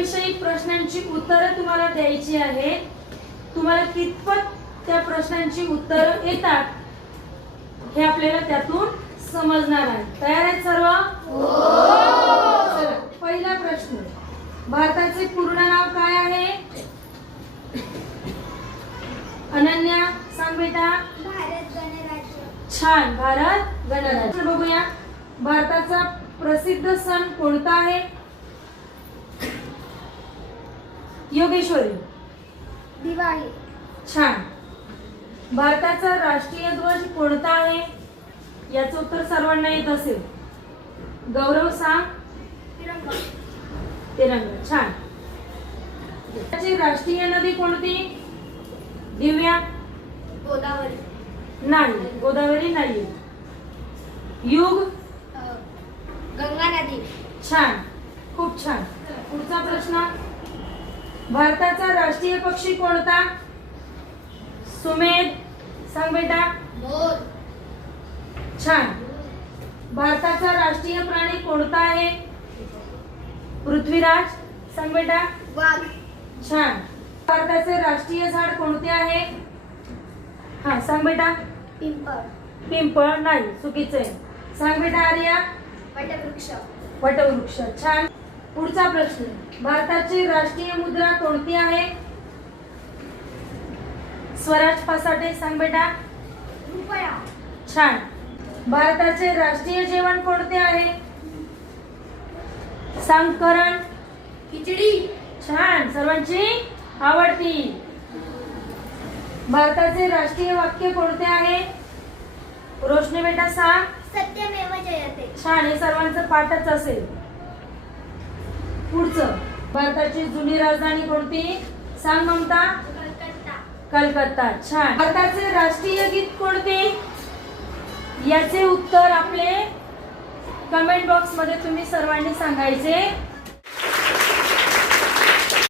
विषयी प्रश्नांची उत्तरं तुम्हाला द्यायची आहे। तुम्हाला कितपत त्या प्रश्नांची उत्तरं येतात हे आपल्याला त्यातून समजणार आहे। तयार आहेत सर्व? हो। चला, पहिला प्रश्न, भारताचे पूर्ण नाव काय आहे? अनन्या सांग बेटा। भारत गणराज्य। छान, भारत गणराज्य। बघूया, भारताचा प्रसिद्ध सण कोणता आहे? योगेश्वरी। दिवाळी। छान। भारताचा राष्ट्रीय ध्वज कोणता आहे? याचं उत्तर सर्वांना येत असेल। गौरव सांग। तिरंगा। तिरंगा। छान। भारताची राष्ट्रीय नदी कोणती? दिव्या। गोदावरी। नाही, गोदावरी नाही। युग। गंगा नदी। छान, खूप छान। पुढचा प्रश्न, भारताचा राष्ट्रीय पक्षी कोणता? सुमेध सांग बेटा। मोर। छान। भारताचा राष्ट्रीय प्राणी कोणता आहे? पृथ्वीराज सांग बेटा। वाघ। छान। भारताचे राष्ट्रीय झाड कोणते आहे? हा सांग बेटा। पिंपळ। पिंपळ नाही, चुकीचं आहे। सांग बेटा आर्या। वटवृक्ष। वटवृक्ष। छान। पुढचा प्रश्न, भारताची राष्ट्रीय मुद्रा कोणती आहे? स्वराज पासाटे सांग बेटा। रुपया। छान। भारताचे राष्ट्रीय जेवण कोणते आहे? सांग करण। खिचडी। छान, सर्वांची आवडती। भारताचे राष्ट्रीय वाक्य कोणते आहे? रोशनी बेटा सांग। सत्यमेव जयते। छान, हे सर्वांचं पाठच असेल। पुढचं, भारताची जुनी राजधानी कोणती? सांग ममता। कलकत्ता। कलकत्ता। छान। भारताचे राष्ट्रीय गीत कोणते? याचे उत्तर आपले कमेंट बॉक्स मध्ये तुम्ही सर्वांनी सांगायचे